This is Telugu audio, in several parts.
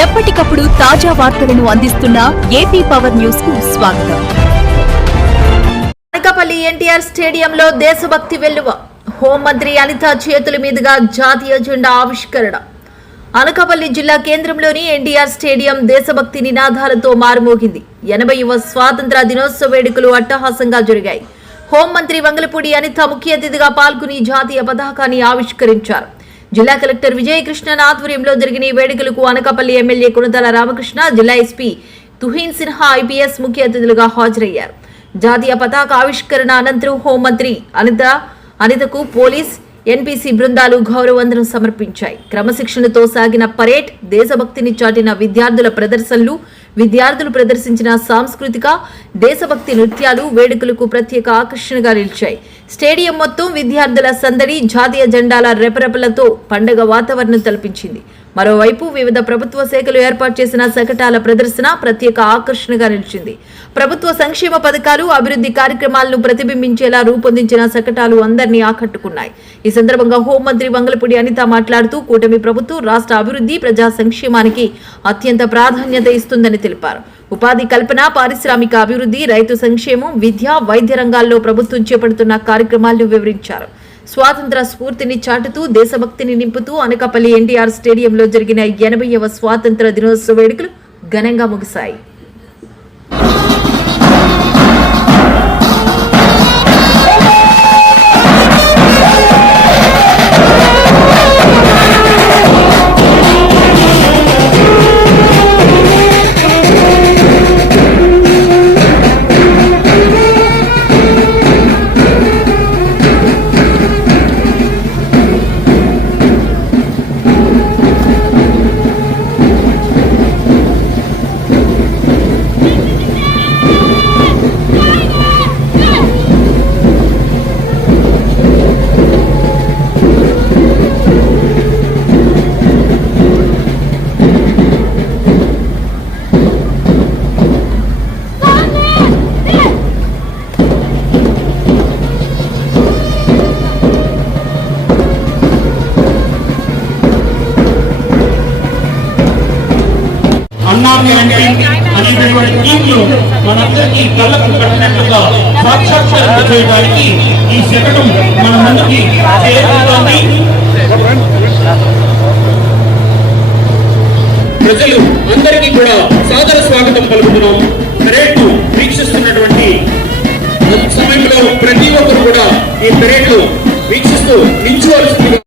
ఎప్పటికప్పుడు తాజా వార్తలను అందిస్తున్న ఏపీ పవర్ న్యూస్ కు స్వాగతం. అనకాపల్లి ఎన్టీఆర్ స్టేడియంలో దేశభక్తి వెల్లువ. హోంమంత్రి అనిత చేతుల మీదుగా జాతీయ జెండా ఆవిష్కరణ. అనకాపల్లి జిల్లా కేంద్రంలోని ఎన్టీఆర్ స్టేడియం దేశభక్తి నినాదాలతో మారుమోగింది. 80వ స్వాతంత్ర దినోత్సవ వేడుకలు అట్టహాసంగా జరిగాయి. హోంమంత్రి వంగలపూడి అనిత ముఖ్య అతిథిగా పాల్గొని జాతీయ పతాకాన్ని ఆవిష్కరించారు. జిల్లా కలెక్టర్ విజయకృష్ణన్ ఆధ్వర్యంలో జరిగిన ఈ వేడుకలకు అనకాపల్లి ఎమ్మెల్యే కొనతాల రామకృష్ణ, జిల్లా ఎస్పీ తుహిన్ సిన్హా ఐపీఎస్ ముఖ్య అతిథులుగా హాజరయ్యారు. జాతీయ పతాక ఆవిష్కరణ అనంతరం హోంమంత్రి అనితకు పోలీస్, ఎన్పీసీ బృందాలు గౌరవవందనం సమర్పించాయి. క్రమశిక్షణతో సాగిన పరేడ్, దేశభక్తిని చాటిన విద్యార్థుల ప్రదర్శనలు, విద్యార్థులు ప్రదర్శించిన సాంస్కృతిక దేశభక్తి నృత్యాలు వేడుకలకు ప్రత్యేక ఆకర్షణగా నిలిచాయి. స్టేడియం మొత్తం విద్యార్థుల సందడి, జాతీయ జెండాల రెపరెపలతో పండగ వాతావరణం కల్పించింది. మరోవైపు వివిధ ప్రభుత్వ శాఖలు ఏర్పాటు చేసిన శకటాల ప్రదర్శన ప్రత్యేక ఆకర్షణగా నిలిచింది. ప్రభుత్వ సంక్షేమ పథకాలు, అభివృద్ధి కార్యక్రమాలను ప్రతిబింబించేలా రూపొందించిన శకటాలు అందరినీ ఆకట్టుకున్నాయి. ఈ సందర్భంగా హోంమంత్రి వంగలపూడి అనిత మాట్లాడుతూ కూటమి ప్రభుత్వం రాష్ట్ర అభివృద్ధి, ప్రజా సంక్షేమానికి అత్యంత ప్రాధాన్యత ఇస్తుందని తెలిపారు. ఉపాధి కల్పన, పారిశ్రామిక అభివృద్ధి, రైతు సంక్షేమం, విద్య, వైద్య రంగాల్లో ప్రభుత్వం చేపడుతున్న కార్యక్రమాలను వివరించారు. స్వాతంత్ర స్ఫూర్తిని చాటుతూ, దేశభక్తిని నింపుతూ అనకాపల్లి ఎన్టీఆర్ స్టేడియంలో జరిగిన 80వ స్వాతంత్ర దినోత్సవ వేడుకలు ఘనంగా ముగిశాయి. అనేటువంటి టీంలు మనందరికీ కళ్ళకు కట్టినట్లుగా సాక్షాత్కారం చేయడానికి ఈ శకటం మన ముందుకి చేరుతోంది. ప్రజలు అందరికీ కూడా సాదర స్వాగతం పలుకుతున్నాం. పరేడ్ వీక్షిస్తున్నటువంటి సమయంలో ప్రతి ఒక్కరు కూడా ఈ పరేడ్ వీక్షిస్తూ నిల్చోవలసిందిగా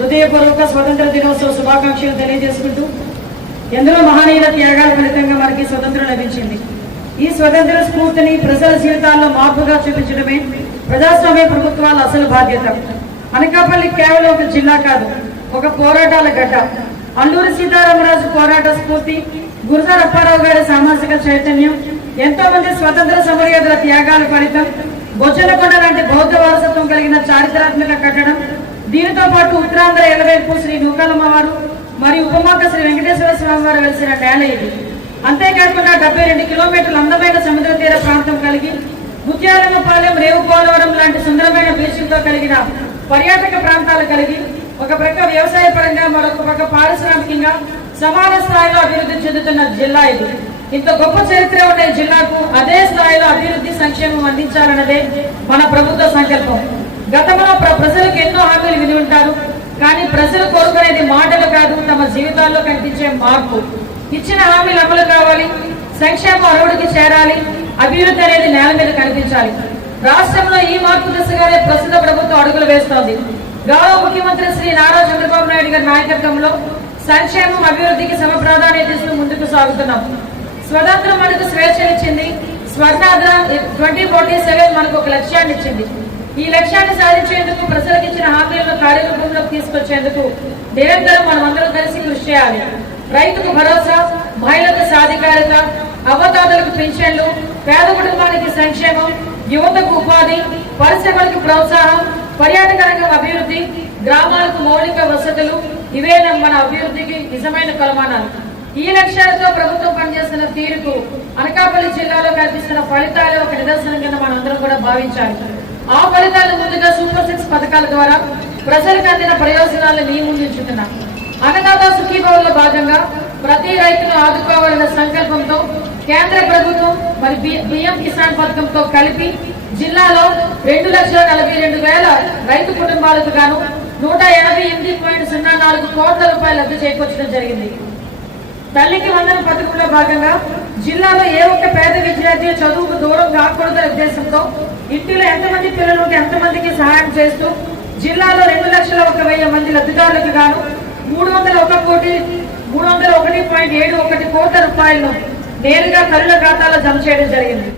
హృదయపూర్వక స్వతంత్ర దినోత్సవ శుభాకాంక్షలు తెలియజేసుకుంటూ, ఎందరో మహనీయుల త్యాగాల ఫలితంగా మనకి స్వతంత్రం లభించింది. ఈ స్వతంత్ర స్ఫూర్తిని ప్రజల జీవితాల్లో మార్పుగా చూపించడమే ప్రజాస్వామ్య ప్రభుత్వాల అసలు బాధ్యత. అనకాపల్లి కేవలం ఒక జిల్లా కాదు, ఒక పోరాటాల గడ్డ. అల్లూరి సీతారామరాజు పోరాట స్ఫూర్తి, గురజాడ అప్పారావు గారి సామాజిక చైతన్యం, ఎంతో మంది స్వతంత్ర సమరయోధుల త్యాగాల ఫలితం, బొజ్జలకొండ లాంటి బౌద్ధ వారసత్వం కలిగిన చారిత్రాత్మక కట్టడం, దీనితో పాటు ఉత్తరాంధ్ర ఎలవేల్పు శ్రీ నూకాలమ్మ వారు మరియు ఉపమాక శ్రీ వెంకటేశ్వర స్వామి వారు వెలిసిన నేల ఇది. అంతేకాకుండా 72 కిలోమీటర్ల అందమైన సముద్ర తీర ప్రాంతం కలిగి, ముత్యాలమ్మపాలెం, రేవు పోలవరం లాంటి సుందరమైన బీచ్లతో కలిగిన పర్యాటక ప్రాంతాలు కలిగి, ఒక ప్రక్క వ్యవసాయ పరంగా, మరొక పక్క పారిశ్రామికంగా సమాన స్థాయిలో అభివృద్ధి చెందుతున్న జిల్లా ఇది. ఇంత గొప్ప చరిత్ర ఉన్న ఈ జిల్లాకు అదే స్థాయిలో అభివృద్ధి, సంక్షేమం అందించాలన్నదే మన ప్రభుత్వ సంకల్పం. గతంలో ప్రజలకు ఎన్నో హామీలు విని ఉంటారు, కానీ ప్రజలు కోరుకునేది మాటలు కాదు, తమ జీవితాల్లో కనిపించే మార్పు. ఇచ్చిన హామీలు అమలు కావాలి, సంక్షేమం అరువుడికి చేరాలి, అభివృద్ధి అనేది నేల మీద కనిపించాలి. రాష్ట్రంలో ఈ మార్పు దిశగానే ప్రస్తుత ప్రభుత్వం అడుగులు వేస్తోంది. గౌరవ ముఖ్యమంత్రి శ్రీ నారా చంద్రబాబు నాయుడు గారి నాయకత్వంలో సంక్షేమం, అభివృద్ధికి సమ ప్రాధాన్యత ఇస్తూ ముందుకు సాగుతున్నాం. స్వతంత్రం మనకు స్వేచ్ఛనిచ్చింది. స్వర్ణాంధ్ర 2047 మనకు ఒక లక్ష్యాన్ని ఇచ్చింది. ఈ లక్ష్యాన్ని సాధించేందుకు ప్రజలకు ఇచ్చిన హామీలను కార్యరూపంలోకి తీసుకొచ్చేందుకు నిరంతరం మనమందరం కలిసి కృషి చేయాలి. రైతుకు భరోసా, మహిళలకు సాధికారత, అవ్వతాతలకు పెన్షన్లు, పేద కుటుంబానికి సంక్షేమం, యువతకు ఉపాధి, పరిశ్రమలకు ప్రోత్సాహం, పర్యాటక రంగం అభివృద్ధి, గ్రామాలకు మౌలిక వసతులు, ఇవే మన అభివృద్ధికి నిజమైన కొలమానాలు. ఈ లక్ష్యాలతో ప్రభుత్వం పనిచేస్తున్న తీరుకు అనకాపల్లి జిల్లాలో కనిపిస్తున్న ఫలితాలు ఒక నిదర్శనం కింద మనందరం కూడా భావించాలి. ఆ ఫలితాలు ముందుగా సూపర్ 6 పథకాల ద్వారా ప్రజలకు అందిన ప్రయోజనాలను మీ ముందు ఉంచుతున్నాం. అన్నదాత సుఖీభవన్లో భాగంగా ప్రతి రైతును ఆదుకోవాలన్న సంకల్పంతో కేంద్ర ప్రభుత్వం మరి బియ్యం కిసాన్ పథకంతో కలిపి జిల్లాలో 2,42,000 రైతు కుటుంబాలకు గాను 188.04 కోట్ల రూపాయలు లబ్ధి చేకూర్చడం జరిగింది. తల్లికి వందనం పథకంలో భాగంగా జిల్లాలో ఏ ఒక్క పేద విద్యార్థి చదువుకు దూరం కాకూడదనే ఉద్దేశంతో ఇంటిలో ఎంతమంది పిల్లలు ఉంటే ఎంతమందికి సహాయం చేస్తూ జిల్లాలో 2,01,000 మంది లబ్ధిదారులకు గాను 301.71 కోట్ల రూపాయలను నేరుగా తల్లుల ఖాతాలో జమ చేయడం జరిగింది.